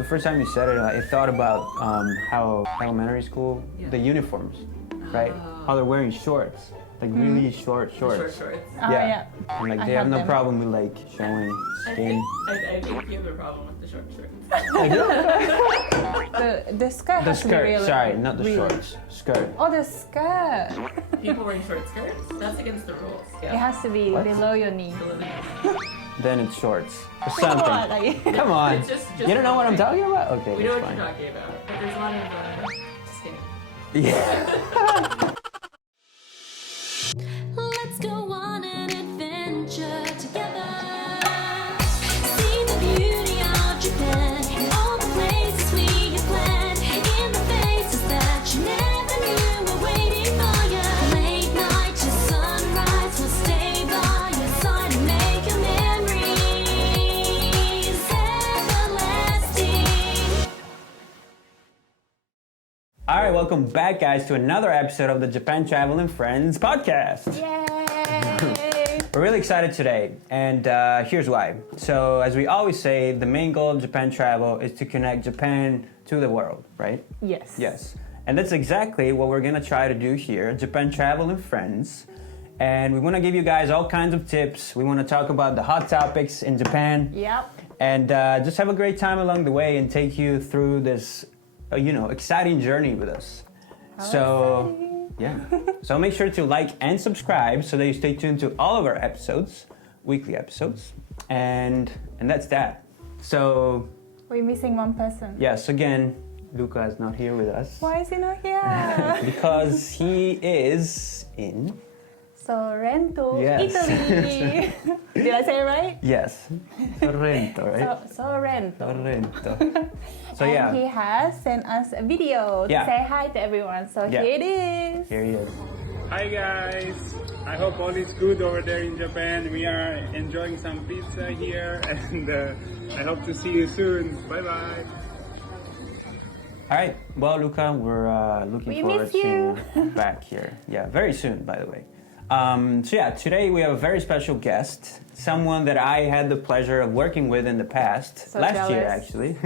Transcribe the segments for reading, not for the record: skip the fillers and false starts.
the first time you said it, I thought about how elementary school, the uniforms, right? How they're wearing shorts, like really short shorts. Short shorts. Yeah. And like they have no problem with like showing skin. I think you have a problem with the short shorts. The skirt. The has to be skirt, really, sorry, not the really- shorts. Skirt. Oh, the skirt. People wearing short skirts? That's against the rules. It has to be What? below your knee. Then it's shorts. Or something. Like- Come on. It's just You don't know what I'm talking about? Okay, We know that's what fine. you're talking about, but there's a lot of skin. Yeah. Let's go on an adventure together. See the beauty of Japan, all the places we have planned, in the faces that you never knew were waiting for you. Late night to sunrise, we'll stay by your side and make your memories everlasting. All right, welcome back, guys, to another episode of the Japan Travel and Friends podcast. Yay! We're really excited today, and here's why. So, as we always say, the main goal of Japan Travel is to connect Japan to the world, right? Yes. Yes. And that's exactly what we're gonna try to do here, Japan Travel and Friends. And we wanna give you guys all kinds of tips. We wanna talk about the hot topics in Japan. Yep. And just have a great time along the way and take you through this, exciting journey with us. So, yeah. So make sure to like and subscribe so that you stay tuned to all of our episodes, weekly episodes. And that's that. So, We're missing one person. yes, again, Luca is not here with us. Why is he not here? Because he is in... Sorrento, Yes. Italy. Did I say it right? Yes. Sorrento, right? Sorrento. Sorrento. So And yeah, he has sent us a video to Yeah. say hi to everyone. So Yeah. here it is. here he is. Hi guys, I hope all is good over there in Japan. We are enjoying some pizza here and I hope to see you soon. Bye bye. All right. Well, Luca, we're looking We forward miss to you. you back here. Yeah, very soon, by the way. So yeah, today we have a very special guest, someone that I had the pleasure of working with in the past, So last year jealous. actually,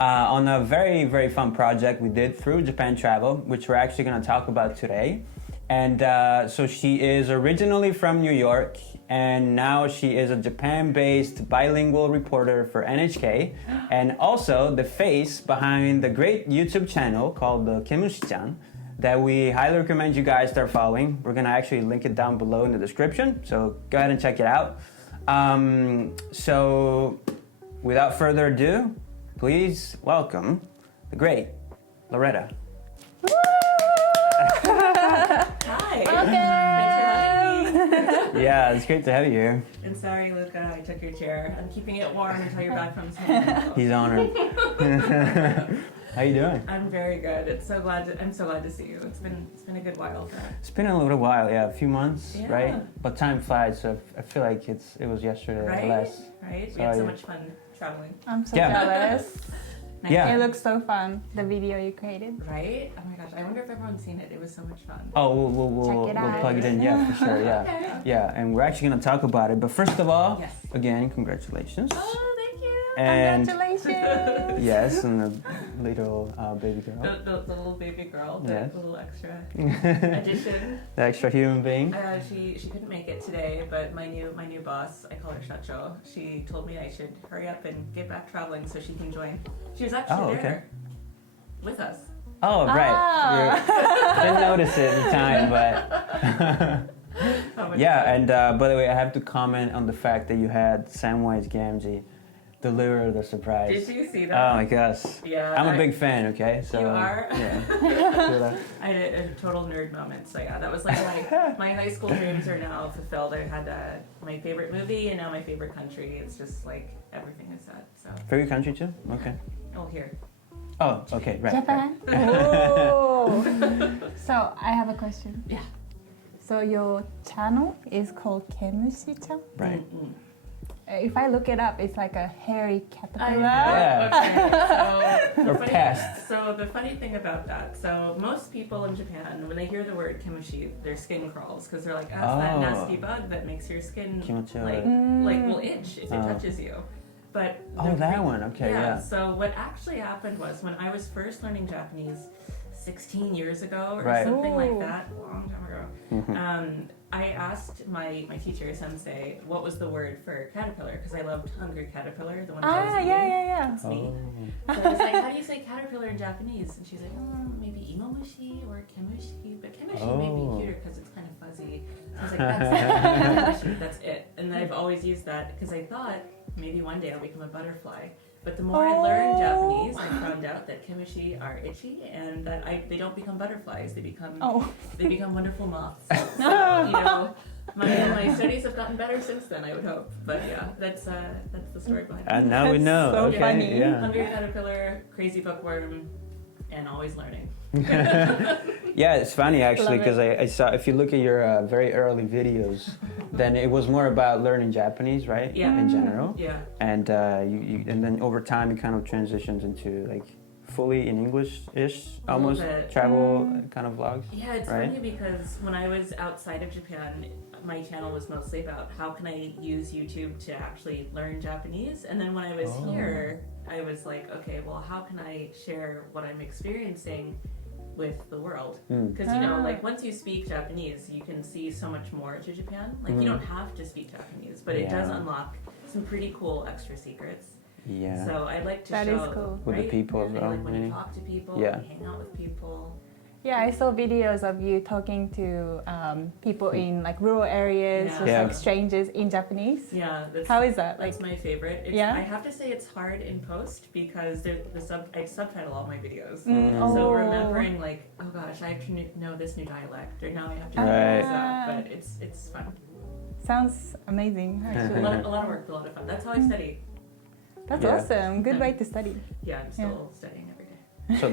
on a very, very fun project we did through Japan Travel, which we're actually going to talk about today. And so she is originally from New York, and now she is a Japan-based bilingual reporter for NHK, and also the face behind the great YouTube channel called the KemushiChan, that we highly recommend you guys start following. We're gonna actually link it down below in the description, so go ahead and check it out. So without further ado, please welcome the great Loretta. Hi. Thanks for having me. Yeah, it's great to have you here. And sorry, Luca, I took your chair. I'm keeping it warm until you're back from San He's honored. How you doing? I'm very good. I'm so glad to see you. It's been a good while. It's been a little while, yeah, a few months, Yeah. right? But time flies, so I feel like it was yesterday or Right? less. Right? We So had so you- much fun traveling. I'm so Yeah. jealous. Yeah. It looks so fun, the video you created. Right? Oh my gosh, I wonder if everyone's seen it. It was so much fun. Oh, we'll Check it out. plug it in, yeah, for sure, yeah. Okay. Yeah, and we're actually gonna talk about it. But first of all, Yes. again, congratulations. Oh, thank you. And Congratulations! yes, and the little baby girl, The little baby girl, the Yes. little extra addition. the extra human being. She couldn't make it today, but my new boss, I call her Shacho, she told me I should hurry up and get back traveling so she can join. She was actually Oh, okay. there with us. Oh, right. Ah. I didn't notice it at the time, but Oh my yeah. God. And by the way, I have to comment on the fact that you had Samwise Gamgee deliver the surprise. Did you see that? Oh my gosh. Yeah, I'm a I- big fan, okay? So You are? Yeah. I had a total nerd moment. So yeah, that was like my high school dreams are now fulfilled. I had my favorite movie and now my favorite country. It's just like everything is set. So Favorite country too? Okay. oh here. Oh, okay, right. Japan? Oh! So, I have a question. Yeah. So, your channel is called KemushiChan? Right. Mm-mm. If I look it up, it's like a hairy caterpillar. Yeah. Okay. So Or the funny- pest. So the funny thing about that, so most people in Japan, when they hear the word kemushi, their skin crawls because they're like, oh, it's that Oh. nasty bug that makes your skin Kimochi. like will itch if it Oh. touches you. But Oh, that one. Okay, yeah. So what actually happened was when I was first learning Japanese 16 years ago or Right. something Ooh. like that, a long time ago, I asked my teacher, sensei, what was the word for caterpillar, because I loved Hungry Caterpillar, the one that was eating. yeah. It's me. Oh. So I was like, how do you say caterpillar in Japanese? And she's like, maybe imomushi or kemushi, but kemushi may be cuter because it's kind of fuzzy. So I was like, that's it. That's it. And I've always used that because I thought maybe one day I'll become a butterfly. But the more I learned Japanese, I found out that kemushi are itchy and that they don't become butterflies. They become wonderful moths. So, my studies have gotten better since then, I would hope. But yeah, that's the story behind it. And now we know. so Okay, funny. yeah. Hungry caterpillar, crazy bookworm, and always learning. Yeah, it's funny actually Love because I saw, if you look at your very early videos, then it was more about learning Japanese, right? Yeah. In general. Yeah. And and then over time it kind of transitions into like fully in English-ish, almost bit. travel kind of vlogs. Yeah, it's Right? funny because when I was outside of Japan, my channel was mostly about how can I use YouTube to actually learn Japanese. And then when I was here, I was like, okay, well, how can I share what I'm experiencing with the world? Because, like once you speak Japanese, you can see so much more to Japan. Like you don't have to speak Japanese, but it does Yeah. unlock some pretty cool extra secrets. Yeah. So I like to That show is cool. With the right? people as And, well, like when you meaning. talk to people, Yeah. you hang out with people. Yeah, I saw videos of you talking to people in like rural areas, Yeah. just Yeah. like strangers in Japanese. Yeah, that's How is that? That's Like, my favorite. It's, Yeah? I have to say it's hard in post because I subtitle all my videos. So oh. remembering like, oh gosh, I have to know this new dialect, or now I have to Right. know this up. But it's fun. Sounds amazing, A actually. lot of work, but a lot of fun. That's how I study. That's Yeah. awesome. Good Yeah. way to study. Yeah, I'm still studying every day. So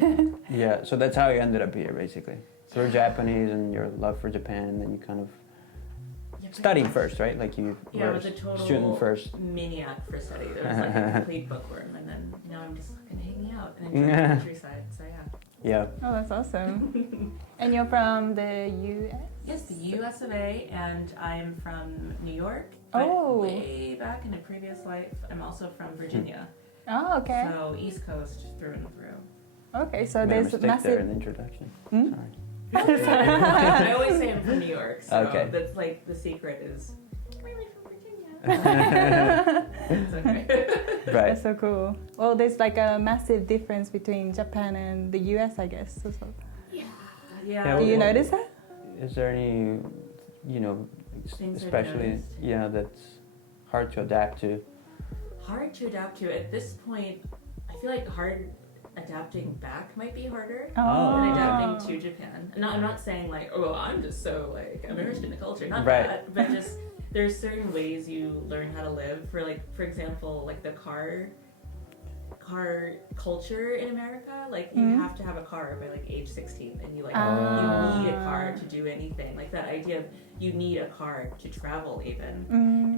yeah, so that's how you ended up here basically. Through Japanese and your love for Japan, and then you kind of Yeah, pretty studying much. first, right? Like you Yeah, I were was a total student first. maniac for study. There was like a complete bookworm, and then now I'm just fucking hanging out and enjoying the countryside. So yeah. Yeah. Oh, that's awesome. And you're from the US? Yes, the US of A, and I'm from New York. But Oh. way back in a previous life, I'm also from Virginia. Oh, okay. So East Coast through and through. Okay, so Made a there's mistake there in massive. the introduction. I always say I'm from New York, so Okay. that's like the secret is I'm really from Virginia. It's okay. Right. That's so cool. Well, there's like a massive difference between Japan and the US, I guess. So. Yeah. Yeah, Do you well, notice that? Is there any, Things I've especially, noticed. yeah, that's hard to adapt to? Hard to adapt to. At this point, I feel like adapting back might be harder Oh. than adapting to Japan. And I'm not saying like, oh, I'm just so like immersed in the culture. Not Right. that, but just there's certain ways you learn how to live. For example, like the car culture in America. Like you have to have a car by like age 16, and you need a car to do anything. Like that idea of you need a car to travel even.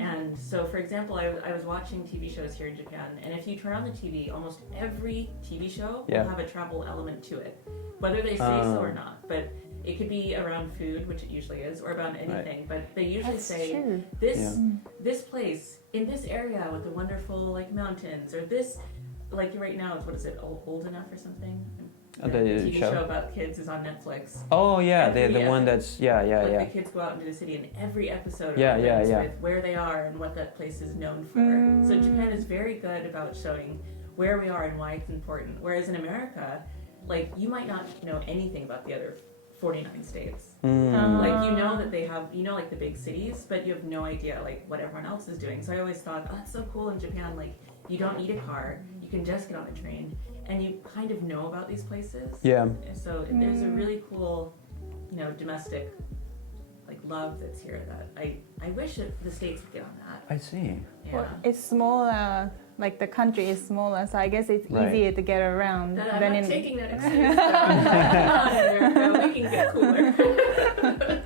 And so, for example, I was watching TV shows here in Japan, and if you turn on the TV, almost every TV show Yeah. will have a travel element to it, whether they say so or not. But it could be around food, which it usually is, or about anything. But they usually That's say true. this place in this area with the wonderful like mountains, or this like right now it's what is it, old enough or something? Oh, the TV show? show about kids is on Netflix. Oh yeah, the Every one epi- that's yeah. Like the kids go out into the city, and every episode Yeah, opens yeah. with where they are and what that place is known for. So Japan is very good about showing where we are and why it's important. Whereas in America, like you might not know anything about the other 49 states. Like you know that they have, like the big cities, but you have no idea like what everyone else is doing. So I always thought, oh, that's so cool in Japan. Like you don't need a car, you can just get on a train, and you kind of know about these places. Yeah. So there's a really cool, domestic, like love that's here that I wish that the states would get on that. I see. Yeah. Well, it's smaller, like the country is smaller, so I guess it's Right. easier to get around I'm than not in. taking that excuse. We can get cooler.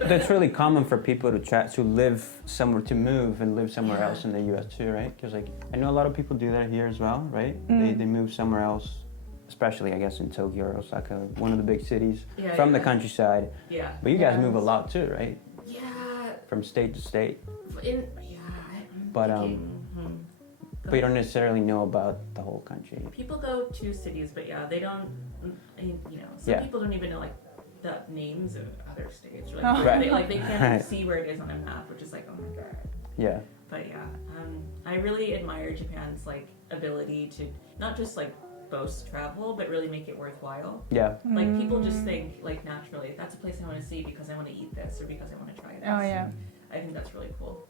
That's really common for people to live somewhere, to move and live somewhere else in the U.S. too, right? Because like I know a lot of people do that here as well, right? They move somewhere else, especially I guess in Tokyo or Osaka, one of the big cities, Yeah, from the yeah. countryside. Yeah. But you guys Yeah. move a lot too, right? Yeah. From state to state. I'm But, thinking, But you don't necessarily know about the whole country. People go to cities, but yeah, they don't. Some Yeah. people don't even know like the names of other states. Or, like, Oh. Right. they can't Right. see where it is on a map, which is like, oh my god. Yeah. But yeah, I really admire Japan's like ability to not just like boast travel, but really make it worthwhile. Yeah. Like people just think like naturally, that's a place I want to see because I want to eat this or because I want to try this. Oh yeah. I think that's really cool.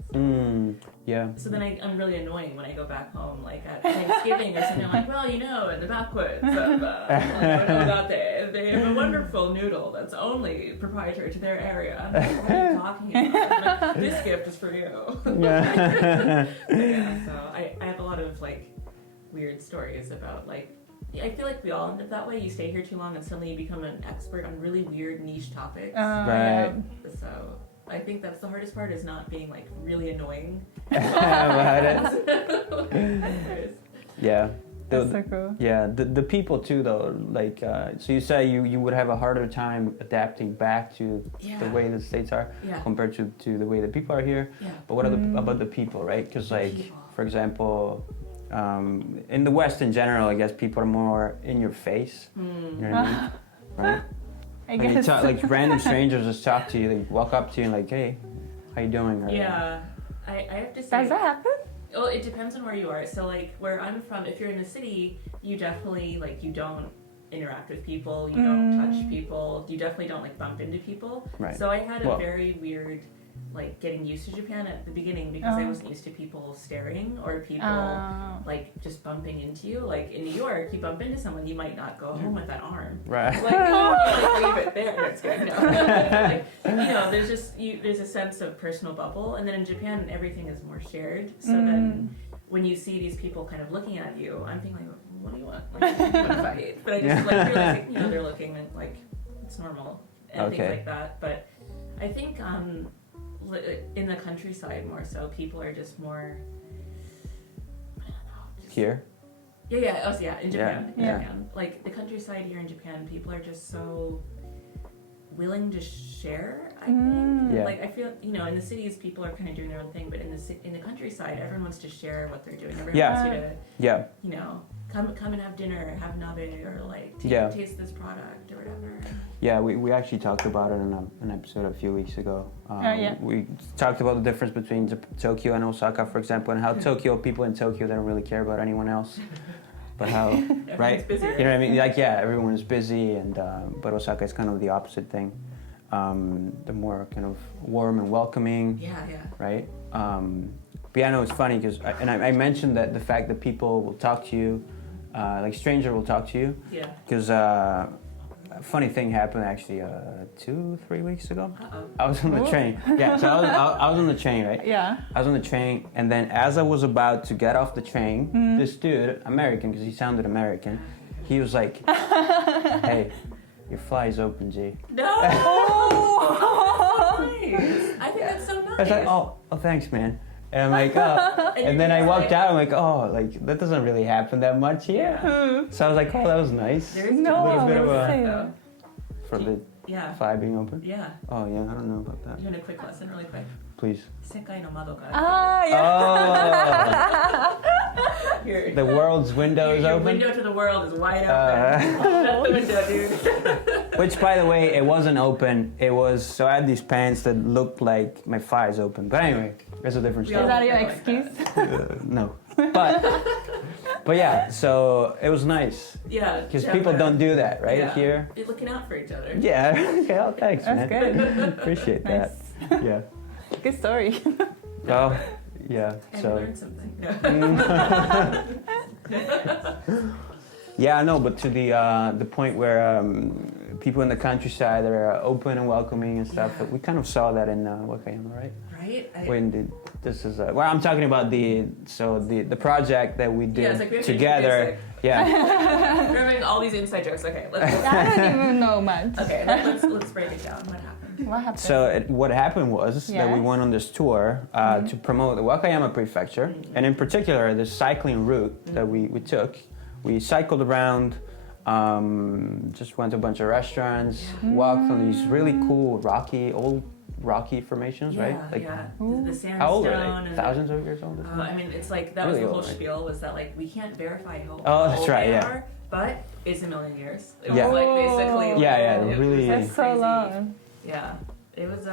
Yeah. So then I'm really annoying when I go back home, like at Thanksgiving or something. I'm like, well, in the backwoods of Odate, they have a wonderful noodle that's only proprietary to their area. I'm like, what are you talking about? Like, this gift is for you. Yeah. Yeah, so I have a lot of like weird stories about like. I feel like we all end up that way. You stay here too long and suddenly you become an expert on really weird niche topics. Right. So I think that's the hardest part is not being like really annoying. About it. Yeah. That's so cool. Yeah, the people too though, like so you say you would have a harder time adapting back to the way the States are Yeah. compared to the way the people are here. Yeah. But what about the people, right? Because like, people. for example, in the West in general, I guess people are more in your face. You know what I mean? Right? I Like, you guess. talk, like random strangers just talk to you, they walk up to you and like, hey, how you doing? Or, Yeah. I have to say. Does that happen? Oh, it depends on where you are. So like where I'm from, if you're in a city, you definitely like you don't interact with people, you don't touch people, you definitely don't like bump into people. Right. So I had a Well- very weird like getting used to Japan at the beginning because I wasn't used to people staring or people like just bumping into you. Like in New York, you bump into someone, you might not go home with that arm. Right. Like, you like leave it there. It's good. No. Like, there's just there's a sense of personal bubble, and then in Japan, everything is more shared. So then, when you see these people kind of looking at you, I'm thinking like, what do you want? Like, you want to fight? But I just like realize, they're looking and like it's normal and things like that. But I think in the countryside more so, people are just more. I don't know. Here? Yeah, in Japan. Yeah. In Japan. Like the countryside here in Japan, people are just so willing to share, I think. Yeah. Like I feel, in the cities people are kind of doing their own thing, but in the countryside everyone wants to share what they're doing. Everyone wants you to, Yeah. come and have dinner, have nabe, or like taste this product or whatever. Yeah, we actually talked about it in an episode a few weeks ago. We talked about the difference between Tokyo and Osaka, for example, and how people in Tokyo, they don't really care about anyone else. But how, right? Busy, You know what I mean? Like, yeah, everyone is busy, and but Osaka is kind of the opposite thing. The more kind of warm and welcoming. Yeah. Right? But yeah, no, it's funny because, I mentioned that the fact that people will talk to you, like stranger will talk to you. Yeah. Because a funny thing happened actually 2-3 weeks ago. I was on the train. Yeah, so I was on the train, right? Yeah. I was on the train, and then as I was about to get off the train, this dude, American, because he sounded American, he was like, hey, your fly is open, G. No. Oh, nice. I think that's so nice. I was like, oh, thanks, man. And I'm like, oh. And then I walked out, I'm like, oh, like, that doesn't really happen that much here. So I was like, oh, that was nice. There is No, a little bit of I a, would for the Yeah. fly being open. Yeah. Oh, yeah, I don't know about that. You want a quick lesson really quick? Please. Sekai no mado ga Ah, yeah. Oh, Your- the world's window is your open. window to the world is wide open. Shut the window, dude. Which, by the way, it wasn't open. It was, so I had these pants that looked like my thigh is open. But anyway, there's a different We Is story. that your Like excuse? No. But yeah, so it was nice. Yeah. Because yeah, people but- don't do that, right, yeah. here? You're looking out for each other. Yeah. Okay, oh, thanks, That's man. good. Appreciate Nice. that. Yeah. Good story. Well, yeah, And so. learn something. Yeah, no, but to the point where people in the countryside are open and welcoming and stuff, Yeah. we kind of saw that in Wakayama, right? Right? When this is well, I'm talking about the project that we did Yeah, it's like we have to together. Yeah, We're having all these inside jokes. Okay, let's I don't even know much. okay, let's break it down. What happened? What happened? so what happened was that we Yes. went on this tour to promote the Wakayama prefecture, and in particular the cycling route that we took. We cycled around, just went to a bunch of restaurants, walked on these really cool rocky old rocky formations, right? Like, The sandstone. how old are they? and Thousands of years old? I mean, it's like that Really was the whole old, right? spiel was that like we can't verify how that's old right, they yeah. are, but it's a million years. It Yeah. was like basically. Yeah, it was really- That's so crazy. long. Yeah, it was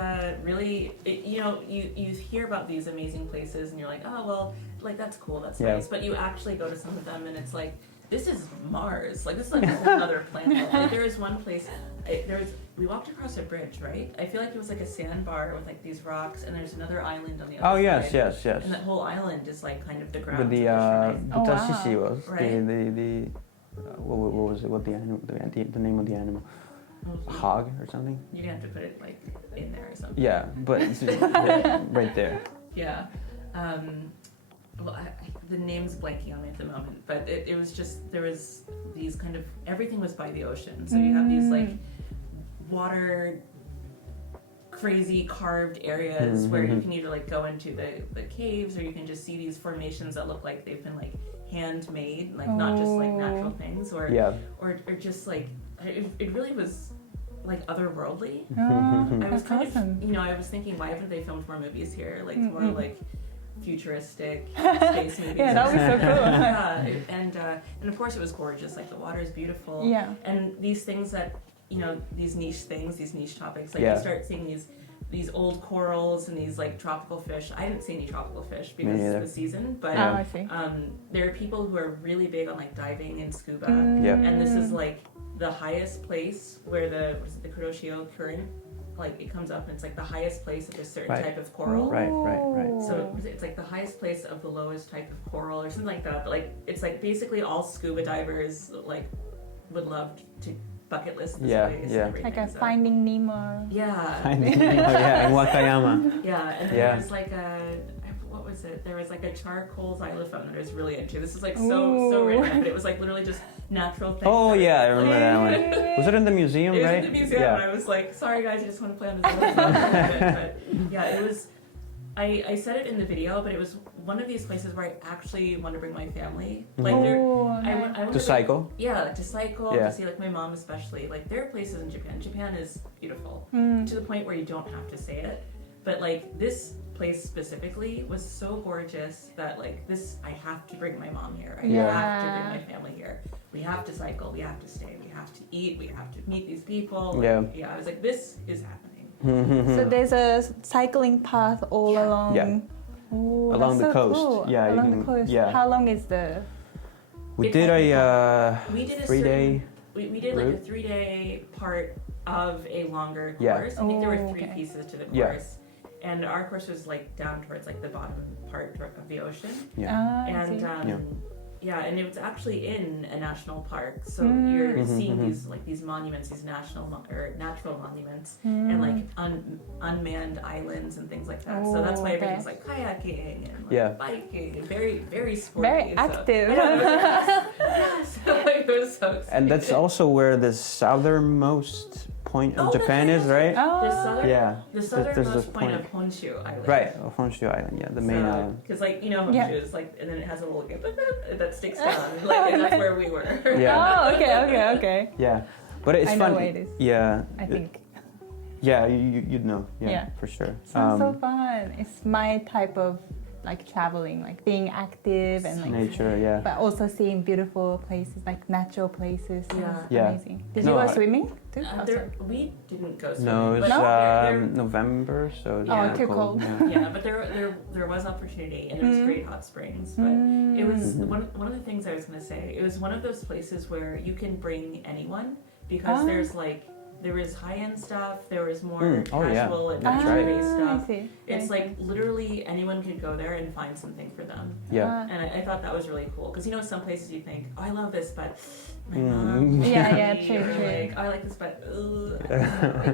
really. You know, you hear about these amazing places and you're like, oh well, like that's cool, that's Yeah. nice. But you actually go to some of them and it's like, this is Mars. Like this is like a whole other planet. Like there was one place. We walked across a bridge, right? I feel like it was like a sandbar with like these rocks, and there's another island on the other Oh side. yes. And that whole island is like kind of the ground. With the Oh, wow. Tashishi was Right. what was it? What the animal? The name of the animal? Hog or something? You're gonna have to put it like in there or something. Yeah, but it's right there. Yeah. Well, the name's blanking on me at the moment, but it was just, there was these kind of, everything was by the ocean. So you have these like water crazy carved areas where you can either like go into the caves, or you can just see these formations that look like they've been like handmade, like not just like natural things, or just like, it really was like otherworldly. I was That's kind awesome. of, I was thinking, why haven't they filmed more movies here? Like more like futuristic space movies. Yeah, that would be so cool. Yeah, and of course it was gorgeous. Like the water is beautiful. Yeah. And these things that, these niche topics, like Yeah. you start seeing these old corals and these like tropical fish. I didn't see any tropical fish because neither. it's the season, but Oh, I see. there are people who are really big on like diving and scuba. Yeah. And this is like the highest place where the Kuroshio current, like it comes up and it's like the highest place of a certain Right. type of coral. Right. So it's like the highest place of the lowest type of coral or something like that. But like it's like basically all scuba divers like would love to bucket list this Yeah, place yeah. and everything. Like a so. Finding Nemo. Yeah. In Wakayama. Yeah, and then Yeah. there was like what was it? There was like a charcoal xylophone that I was really into. This is like so Ooh. random, but it was like literally just natural things. Oh that yeah, I were- remember that one. Was it in the museum, It was right? in the museum, and I was like, sorry guys, I just want to play on the xylophone. But yeah, it was. I said it in the video, but it was one of these places where I actually want to bring my family. Like there, I want To cycle. Yeah, to cycle, Yeah. to see like my mom especially. Like there are places in Japan. Japan is beautiful to the point where you don't have to say it. But like this place specifically was so gorgeous that like this, I have to bring my mom here. I Yeah. have to bring my family here. We have to cycle. We have to stay. We have to eat. We have to meet these people. Like, Yeah. Yeah. I was like, this is happening. So there's a cycling path all Yeah. along. Yeah. Ooh, Along that's the so coast. Cool. Yeah, you along can- the coast. yeah. How long is the? We It's did like- a We did a 3-day. We did like a route? 3-day part of a longer Yeah. course. I think there were Oh, 3 okay. pieces to the Yeah. course. And our course was like down towards like the bottom part of the ocean. Yeah. I And see. yeah, and it was actually in a national park. So Mm. you're seeing these monuments, these natural monuments, and like unmanned islands and things like that. So that's why Oh, everything's okay. like kayaking and like Yeah. biking and very, very sporty. Very so- active. Yeah, so like, it was so exciting. And that's also where the southernmost point of Oh, Japan that's is, right, right? Oh, The southern, Yeah. the There's southernmost this point of Honshu Island. Right, Honshu Island, yeah, the main island. Because like Honshu Yeah. is like, and then it has a little that sticks down, like, and that's where we were. Yeah. Oh, okay. Yeah. But it's I know fun. where it is. Yeah. I think. Yeah, you'd know. Yeah, Yeah. for sure. Sounds so fun. It's my type of like traveling, like being active and like, nature, yeah. but also seeing beautiful places, like natural places. Yeah. Sounds Yeah. amazing. Did No, you go I- swimming too? Oh, There, sorry. we didn't go swimming. No, it was but there- November, so it's Oh, kinda too cold. Yeah. yeah, but there was opportunity, and it was great hot springs. But it was one of the things I was gonna say. It was one of those places where you can bring anyone because there was high-end stuff, there was more Oh, yeah. casual and That's right. nature-based I stuff. see. It's I like see. literally anyone could go there and find something for them. Yeah. And I thought that was really cool because some places you think, oh, I love this, but my mom. Yeah, me," true, or true. Like, oh, I like this, but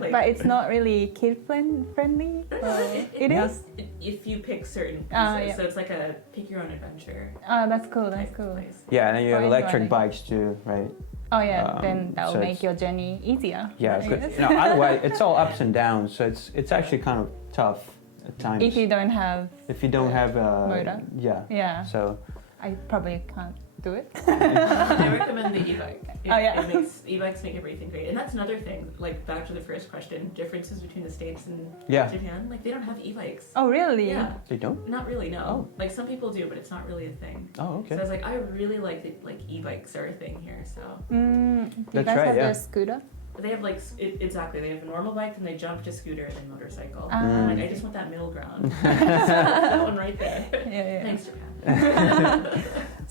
like, But it's not really kid friendly. It is. if you pick certain pieces, Yeah. so it's like a pick your own adventure. Oh, that's cool. type That's of cool. place. Yeah, and then you have For electric anyone. bikes too, right? Oh yeah, then that will so make it's- your journey easier. Yeah, I good. guess. No, otherwise it's all ups and downs, so it's actually kind of tough at times If you don't have, if you don't have motor. Yeah. yeah, So I probably can't do it? I recommend the e-bike. Oh, yeah. E-bikes make everything great. And that's another thing, like back to the first question, differences between the States and Yeah. Japan. Like they don't have e-bikes. Oh, really? Yeah. They don't? Not really, no. Oh. Like some people do, but it's not really a thing. Oh, So okay. I was like, I really like that like e-bikes are a thing here. So You That's guys right, have yeah. the scooter? they have like exactly. They have a normal bike, then they jump to scooter, and then motorcycle. Ah. I'm like, I just want that middle ground. That one right there. Yeah. Thanks, Japan.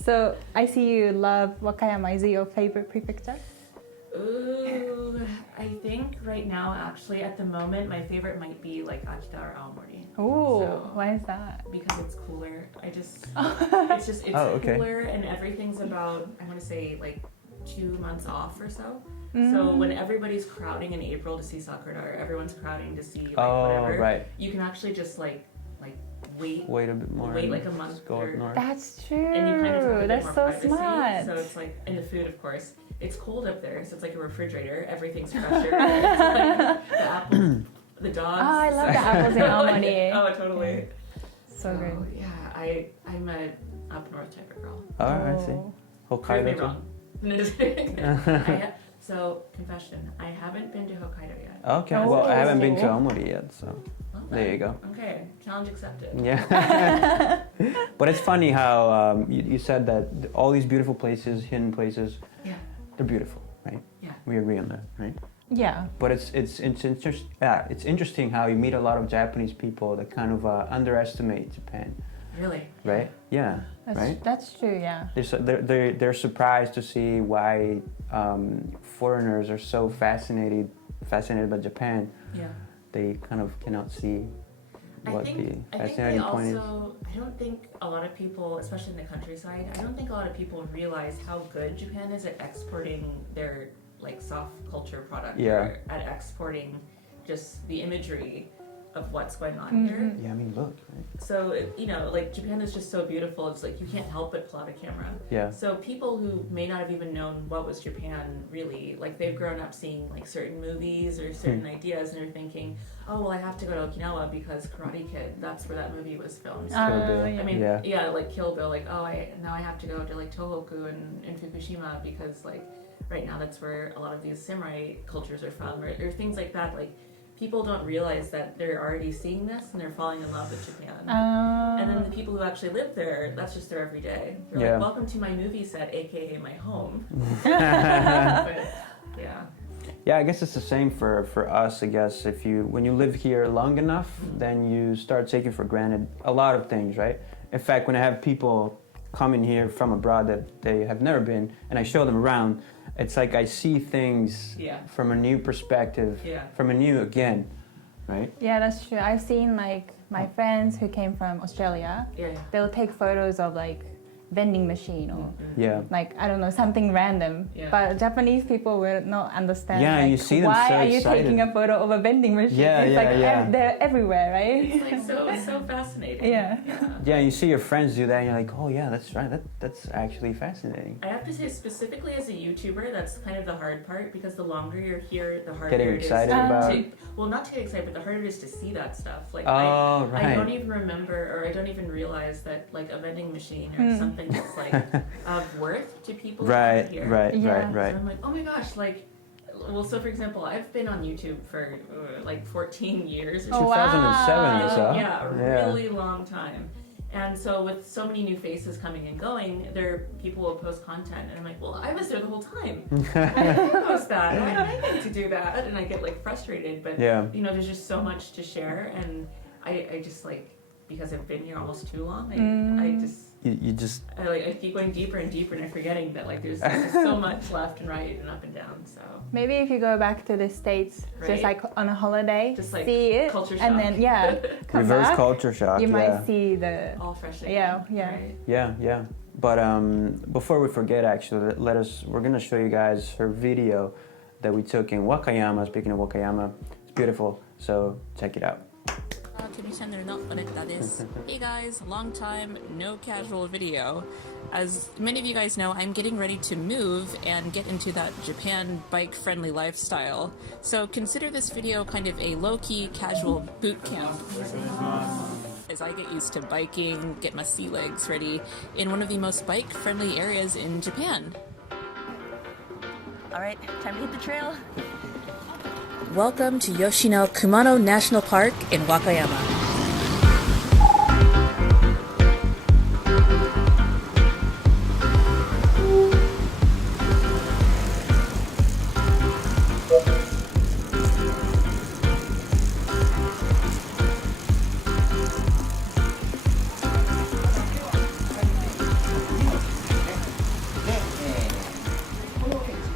So I see you love Wakayama. Is it your favorite prefecture? Ooh, I think right now, actually, at the moment, my favorite might be like Akita or Aomori. Oh, So- why is that? Because it's cooler. It's Oh, okay. cooler and everything's about, I want to say like 2 months off or so. So Mm. when everybody's crowding in April to see Sakura, or everyone's crowding to see like Oh, whatever, right. you can actually just like wait Wait a bit more. Wait and like a month Go up or- north. That's true. and you kind of have a bit That's more so privacy. smart. So it's like, and the food, of course, it's cold up there, so it's like a refrigerator. Everything's fresher. It's like the apples, the dogs. Oh, I love the apples in Aomori. Oh, totally. So good. Yeah, I'm a up north type of girl. Oh, I see. Prove me Hokkaido too? wrong. No, just kidding. So, confession, I haven't been to Hokkaido yet. Okay. Oh. Well, I haven't been to Okay. Aomori yet, so Okay. there you go. Okay, challenge accepted. Yeah. But it's funny how you said that all these beautiful places, hidden places, Yeah. they're beautiful, right? Yeah. We agree on that, right? Yeah. But it's interesting how you meet a lot of Japanese people that kind of underestimate Japan, Really? right? Yeah, That's, right. that's true, yeah. They're surprised to see why foreigners are so fascinated by Japan. Yeah. They kind of cannot see what the I think they fascinating point is. also, I don't think a lot of people, especially in the countryside, I don't think a lot of people realize how good Japan is at exporting their like soft culture product. Yeah. Or at exporting just the imagery of what's going on here. Yeah, I mean, look, right? So, like Japan is just so beautiful. It's like you can't help but pull out a camera. Yeah. So people who may not have even known what was Japan really, like they've grown up seeing like certain movies or certain ideas and they're thinking, oh, well, I have to go to Okinawa because Karate Kid, that's where that movie was filmed. So, Kill Bill. yeah. I mean, Yeah. yeah, like Kill Bill, like, oh, now I have to go to like Tohoku and Fukushima because like right now that's where a lot of these samurai cultures are from or things like that. Like people don't realize that they're already seeing this and they're falling in love with Japan. And then the people who actually live there, that's just their everyday. They're Yeah. like, welcome to my movie set, aka my home. But, yeah. Yeah, I guess it's the same for us. I guess when you live here long enough, then you start taking for granted a lot of things, right? In fact, when I have people coming here from abroad that they have never been, and I show them around, it's like I see things Yeah. from a new perspective, Yeah. from a new again, right? Yeah, that's true. I've seen like my friends who came from Australia, Yeah. they'll take photos of like vending machine or Yeah. like I don't know, something random. Yeah. But Japanese people will not understand. Yeah, like, you see them why so are you excited. taking a photo of a vending machine? Yeah, it's yeah, like yeah. they're everywhere, right? It's like so fascinating. Yeah. Yeah, you see your friends do that, and you're like, oh yeah, that's right. That's actually fascinating. I have to say, specifically as a YouTuber, that's kind of the hard part because the longer you're here, the harder Getting it is excited to, about. well, not to get excited, but the harder it is to see that stuff. Like Oh, I don't right. even remember, or I don't even realize that like a vending machine or something that's like of worth to people who Right, aren't here. right, Yeah. right. So I'm like, oh my gosh, like, well, so for example, I've been on YouTube for like 14 years or Oh, something. 2007 or so. Yeah, a really long time. And so with so many new faces coming and going, people will post content, and I'm like, well, I was there the whole time. Why didn't I post that? Why did I get to do that? And I get like frustrated, but Yeah. there's just so much to share, and I just like, because I've been here almost too long, You just I keep going deeper and deeper, and I'm forgetting that like there's so much left and right and up and down. So Maybe if you go back to the States, just Right. like on a holiday, Just, like, see it, culture and shock. then come reverse back, culture shock. you yeah. might see the all fresh again. Yeah. Right? Yeah. But before we forget, actually, we're gonna show you guys her video that we took in Wakayama. Speaking of Wakayama, it's beautiful. So check it out. KemushiChan no Loretta desu. Hey guys, long time, no casual video. As many of you guys know, I'm getting ready to move and get into that Japan bike-friendly lifestyle. So consider this video kind of a low-key casual boot camp. as I get used to biking, get my sea legs ready in one of the most bike-friendly areas in Japan. All right, time to hit the trail. Welcome to Yoshino Kumano National Park in Wakayama.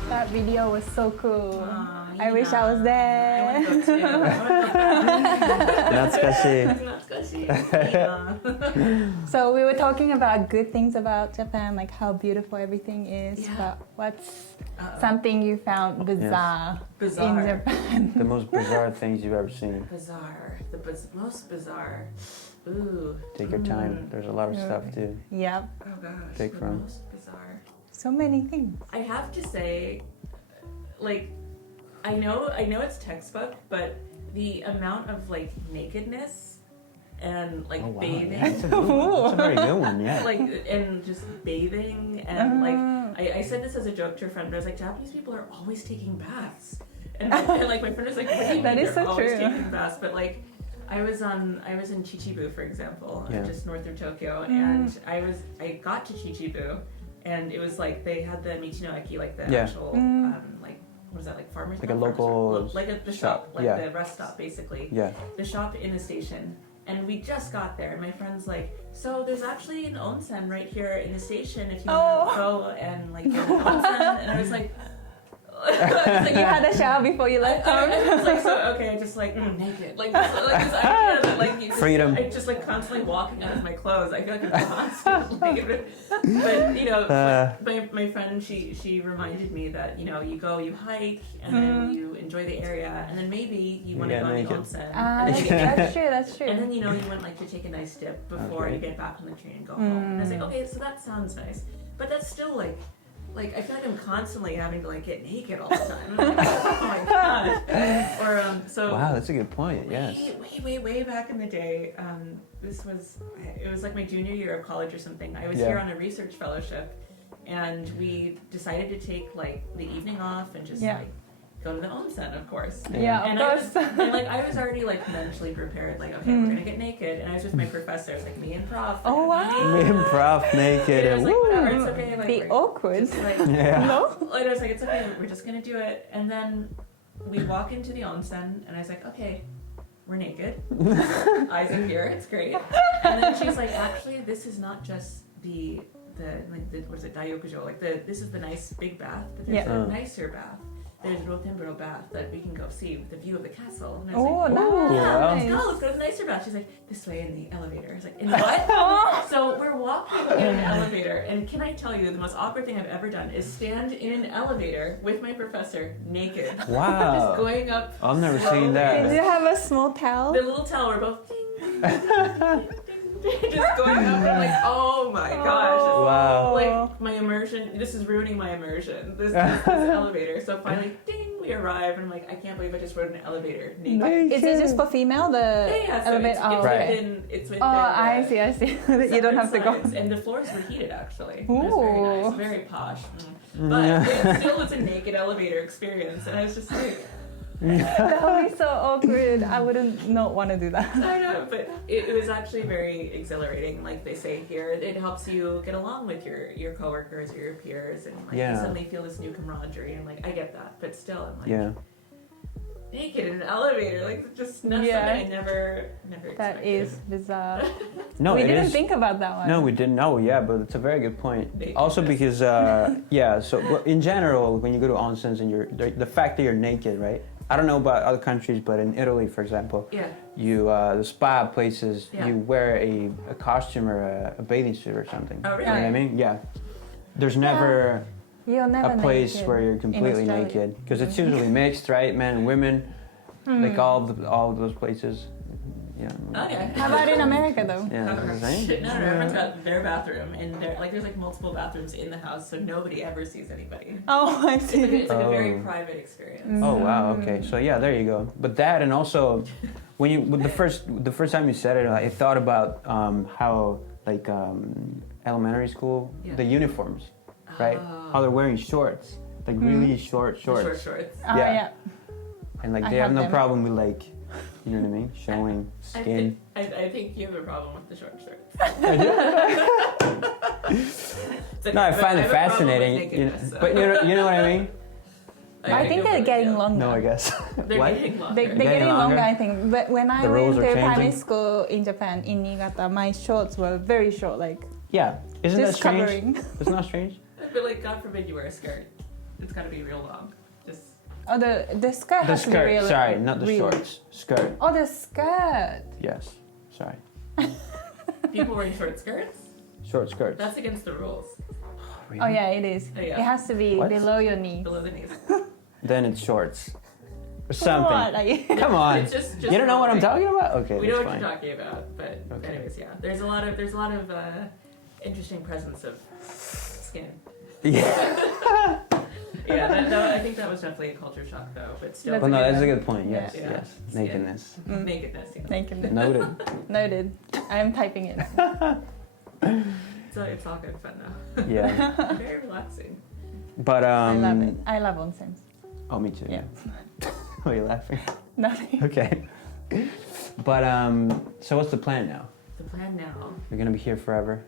That video was so cool. I wish I was there. So we were talking about good things about Japan, like how beautiful everything is. Yeah. But what's something you found bizarre in Japan? The most bizarre things you've ever seen. Bizarre. The most bizarre. Ooh. Take your time. There's a lot of stuff to Yep, Oh gosh. pick the from. most bizarre. so many things. I have to say, like, I know it's textbook, but the amount of like nakedness and like bathing, That's a very good one, yeah. like and just bathing and like I said this as a joke to a friend, but I was like, Japanese people are always taking baths, and like my friend was like, what do you That mean is they're so always true. taking baths? But like, I was in Chichibu, for example, Yeah. just north of Tokyo, and I got to Chichibu, and it was like they had the Michinoeki, like the Yeah. actual like. What is that, like farmers? Like a not farmers local market, like the shop, like yeah. the rest stop, basically. Yeah. The shop in the station, and we just got there. And my friend's like, "So there's actually an onsen right here in the station if you want to go and like get an onsen." And I was like, You had a shower before you left home? I was like, so okay, I just like naked, like this idea that like you just, Freedom. I just like constantly walking out of my clothes. I feel like I'm constantly, but you know, my friend she reminded me that you know you go, you hike, and then you enjoy the area, and then maybe you want to get go on the naked. onsen. That's true. And then you know you want like to take a nice dip before you get back on the train and go home. And I was like, okay, so that sounds nice, but that's still like I feel like I'm constantly having to like get naked all the time. I'm like, oh my god. Or so. Wow, that's a good point. Yes. Way back in the day. It was like my junior year of college or something. I was Yeah. here on a research fellowship, and we decided to take like the evening off and just like go to the onsen, of course. Yeah, And of I course. was, and, like I was already like mentally prepared. Like, okay, we're gonna get naked, and I was with my professor. It was like me and Prof. Oh, wow. Me and Prof naked. And I was like, Woo. no, it's okay. Like, Be we're awkward. just, like, Yeah. No? and I was like, it's okay. We're just gonna do it. And then we walk into the onsen, and I was like, okay, we're naked. Eyes are here. It's great. And then she's like, actually, this is not just the what is it, Daiokujo? Like this is the nice big bath, but there's a nicer bath. There's Rotemburo bath that we can go see with the view of the castle. And I was like, nice. let's go to the nicer bath. She's like, this way in the elevator. I was like, in what? So we're walking in an elevator, and can I tell you, the most awkward thing I've ever done is stand in an elevator with my professor naked. Wow. Just going up. I've never slowly. seen that. Did you have a small towel? The little towel, we're both ding, ding, ding, ding, ding, just going up, and I'm like, oh my gosh. Wow. Like my immersion, this is ruining my immersion. This elevator. So finally, ding, we arrive, and I'm like, I can't believe I just rode an elevator naked. Is it just for female? The Yeah, so elevator. it's within. I see. You don't have to go. And the floors were heated, actually. It was very Ooh. nice, very posh. But it still was a naked elevator experience, and I was just like, That would be so awkward. I wouldn't not want to do that. I know, but it was actually very exhilarating. Like they say here, it helps you get along with your coworkers or your peers, and like you suddenly feel this new camaraderie. And like I get that, but still, I'm like naked in an elevator, like just not something I never expected. That is bizarre. No, We it didn't is. think about that one. No, we didn't know. Yeah, but it's a very good point. Naked. Also because so in general, when you go to onsens and the fact that you're naked, right? I don't know about other countries, but in Italy, for example, you the spa places you wear a costume or a bathing suit or something. Oh, really? You know what I mean? Yeah. There's never You're never a place naked where you're in completely Australia. naked because it's usually mixed, right? Men and women, like all of those places. You Yeah. Okay. How about in America though? Yeah, that's what I'm saying. No, everyone's got their bathroom, and there's like multiple bathrooms in the house, so nobody ever sees anybody. Oh, I see. It's like a very Oh. private experience. Oh wow. Okay. So yeah, there you go. But that, and also, with the first time you said it, I thought about how like elementary school, Yeah. the uniforms, right? Oh. How they're wearing shorts, like really short The shorts, short shorts. Oh, Yeah. yeah. and like I they have have no them. problem with like, you know what I mean, showing skin. I think you have a problem with the short shorts. It's No, I okay, find but it have a problem with fascinating, nakedness, so. but you know what I mean. I think they're getting longer. No, I guess. They're What? getting longer. They're Getting getting longer. longer, I think. But when I The went rules to are primary changing. school in Japan, in Niigata, my shorts were very short, like Yeah, isn't that just strange? covering. It's not strange. But like, God forbid you wear a skirt. It's got to be real long. Just Oh, the skirt The has to be skirt, really. sorry, not the really- shorts. Skirt, Oh, the skirt. yes. Sorry, people wearing short skirts. short skirts. That's against the rules. Really? Oh yeah, it is. Oh, yeah. It has to be What? below your knee. Below the knees. Then it's shorts. Or something. What? Like, Come on. It's just You don't know what I'm wrong. talking about? Okay, We know that's what you're fine. talking about, but Okay. anyways, yeah. There's a lot of interesting presence of skin. Yeah. Yeah, I think that was definitely a culture shock though, but still. That's Well, no, a good that's a one. good point. Yes, Yeah. yes. Yeah. Nakedness. Nakedness. Yeah. naked. Noted. Noted. I am typing it. So it's all good fun though. Yeah. Very relaxing. But I love it. I love onsen. Oh, me too. Yeah. Why are you laughing? Nothing. Okay. But so what's the plan now? The plan now, You're gonna be here forever,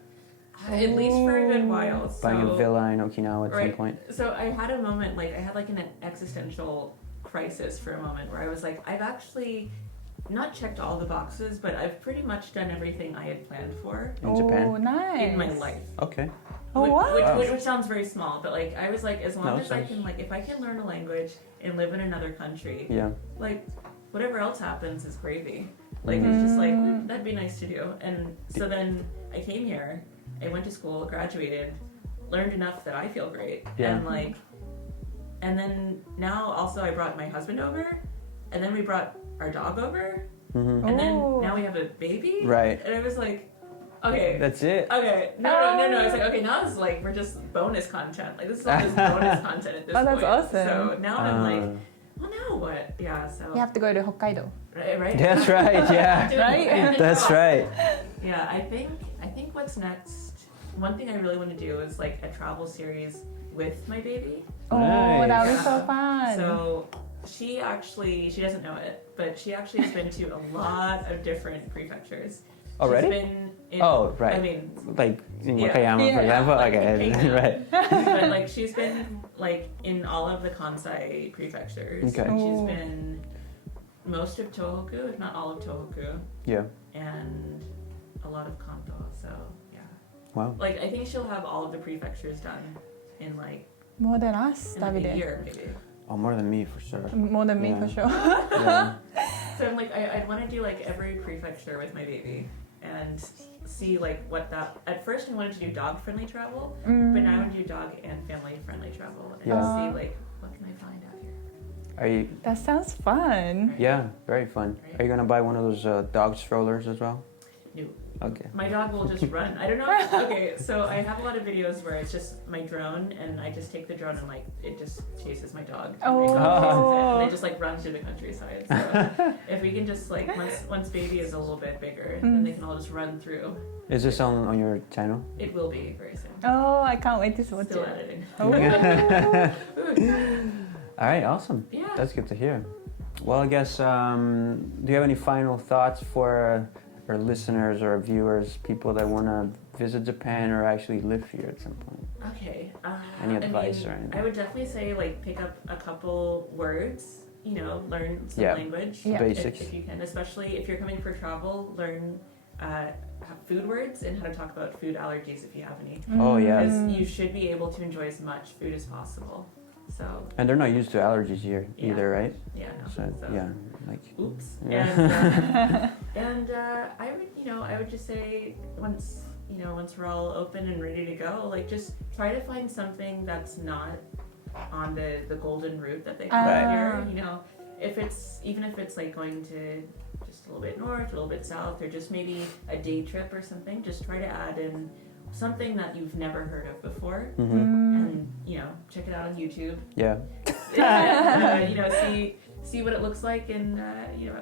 at least for a good while. buying a So, villa in Okinawa at some right. point. So I had a moment, like I had like an existential crisis for a moment where I was like, I've actually not checked all the boxes, but I've pretty much done everything I had planned for In Oh, Japan. nice. in my life. Okay. Oh, Which- wow. Which sounds very small, but like I was like, as long No, as I sounds- can, like, if I can learn a language and live in another country, Yeah. like whatever else happens is gravy. Like it's just like that'd be nice to do. And so then I came here, I went to school, graduated, learned enough that I feel great, Yeah. and like, and then now also I brought my husband over, and then we brought our dog over, hmm and then Oh. now we have a baby, Right. And I was like, okay. That's it. Okay, no. It's like, okay, now it's like, we're just bonus content. Like, this is all just bonus content at this Oh, that's point. awesome. So now I'm like, Uh, well, now what? Yeah, so. You have to go to Hokkaido. Right? That's right, yeah. Right? That's right. Yeah, I think what's next, one thing I really want to do is like a travel series with my baby. Oh, Nice. that would be Yeah. so fun. So she doesn't know it, but she actually has been to a lot of different prefectures. Already? She's been in, Oh, right. I mean, Like in Yeah. Wakayama, for Yeah. example. Like in Okay, Wakayama. right. but like she's been like in all of the Kansai prefectures. Okay. And she's Oh. been most of Tohoku, if not all of Tohoku, Yeah. and a lot of Kanto. So yeah, Wow. like I think she'll have all of the prefectures done in like, More than us, in like a Davide. year maybe. Oh, more than me for sure. More than me Yeah. for sure. Yeah. So I'm like, I'd want to do like every prefecture with my baby and see like what that. At first, I wanted to do dog-friendly travel, but now I want to do dog and family-friendly travel and Yeah. see like what can I find out here. Are you? That sounds fun. Yeah, very fun. Are you gonna buy one of those dog strollers as well? No. Okay. My dog will just run. I don't know. Okay, so I have a lot of videos where it's just my drone, and I just take the drone and like it just chases my dog. And they go and chases it, and they just like run through the countryside. So if we can just like once baby is a little bit bigger, then they can all just run through. Is this on your channel? It will be very soon. Oh, I can't wait to watch Still it. editing. Oh. All right, awesome. Yeah. That's good to hear. Well, I guess, do you have any final thoughts for our listeners or viewers, people that want to visit Japan or actually live here at some point? Okay. Any advice I or anything? I would definitely say like pick up a couple words. You know, learn some Yeah. language. Yeah. Basics. If you can, especially if you're coming for travel, learn food words and how to talk about food allergies if you have any. Oh, yeah. Because you should be able to enjoy as much food as possible. So And they're not used to allergies here Yeah. either, right? yeah, no. So, yeah, like, Oops. Yeah. And I would just say once we're all open and ready to go, like just try to find something that's not on the golden route that they have Right. here. You know, if it's like going to just just a little bit north, a little bit south, or just maybe a day trip or something. Just try to add in something that you've never heard of before, and check it out on YouTube. Yeah. See what it looks like, and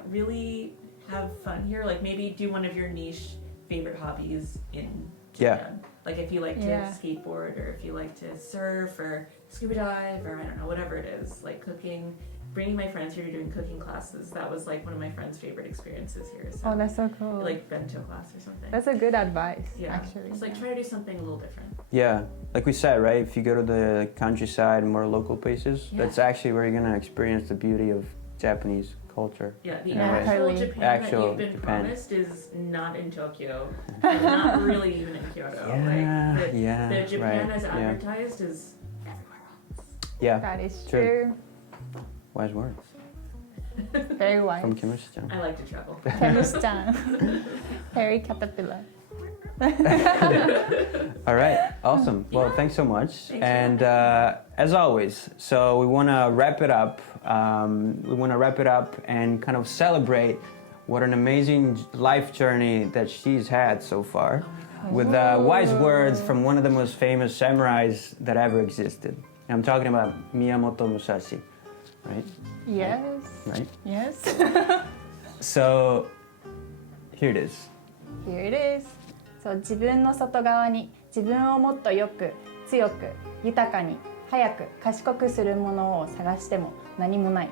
really have fun here. Like maybe do one of your niche favorite hobbies in Japan. Like if you like to skateboard, or if you like to surf or scuba dive, or I don't know, whatever it is, like cooking. Bringing my friends here to doing cooking classes, that was like one of my friends' favorite experiences here. So, Oh, that's so cool. like bento class or something. That's a good advice, yeah. actually. It's like try to do something a little different. Yeah, like we said, right? If you go to the countryside and more local places, that's actually where you're gonna experience the beauty of Japanese culture. Yeah, the in a way. actual Totally. Japan that you've been promised is not in Tokyo, and not really even in Kyoto. The Japan as advertised is everywhere else. Yeah, That is True. true. wise words Very wise. from KemushiChan. I like to travel. KemushiChan. Harry Caterpillar. All right, awesome. Well, thanks so much. And as always, so we want to wrap it up. And kind of celebrate what an amazing life journey that she's had so far, with wise words from one of the most famous samurais that ever existed. I'm talking about Miyamoto Musashi, right? Yes. Right. Yes. So here it is. Here it is. そう自分の外側に自分をもっとよく強く豊かに早く賢くするものを探しても何もない。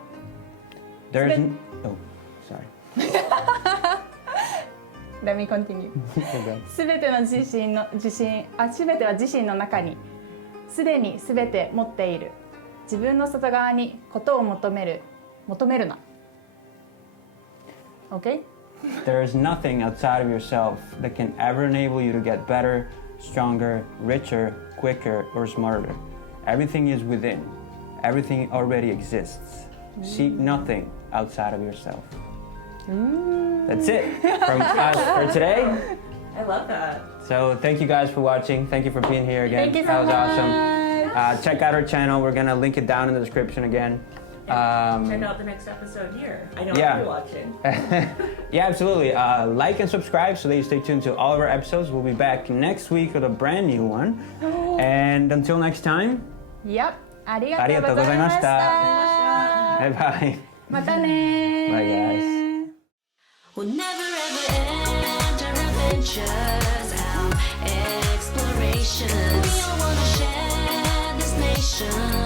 There's oh, sorry. Let me continue. すべては自身の中にすでにすべて持っている。自分の外側にことを求めるな。Okay? There is nothing outside of yourself that can ever enable you to get better, stronger, richer, quicker, or smarter. Everything is within. Everything already exists. Seek nothing outside of yourself. That's it from us for today. I love that. So thank you guys for watching. Thank you for being here again. Thank you so that was much. awesome. Check out our channel. We're gonna link it down in the description again. Check out the next episode here. I know you're watching. Yeah, absolutely. Like and subscribe so that you stay tuned to all of our episodes. We'll be back next week with a brand new one. And until next time. Yep. ありがとうございました。 Bye bye. またね。 Bye guys. We'll never ever end our adventures, our explorations. We all wanna share this nation.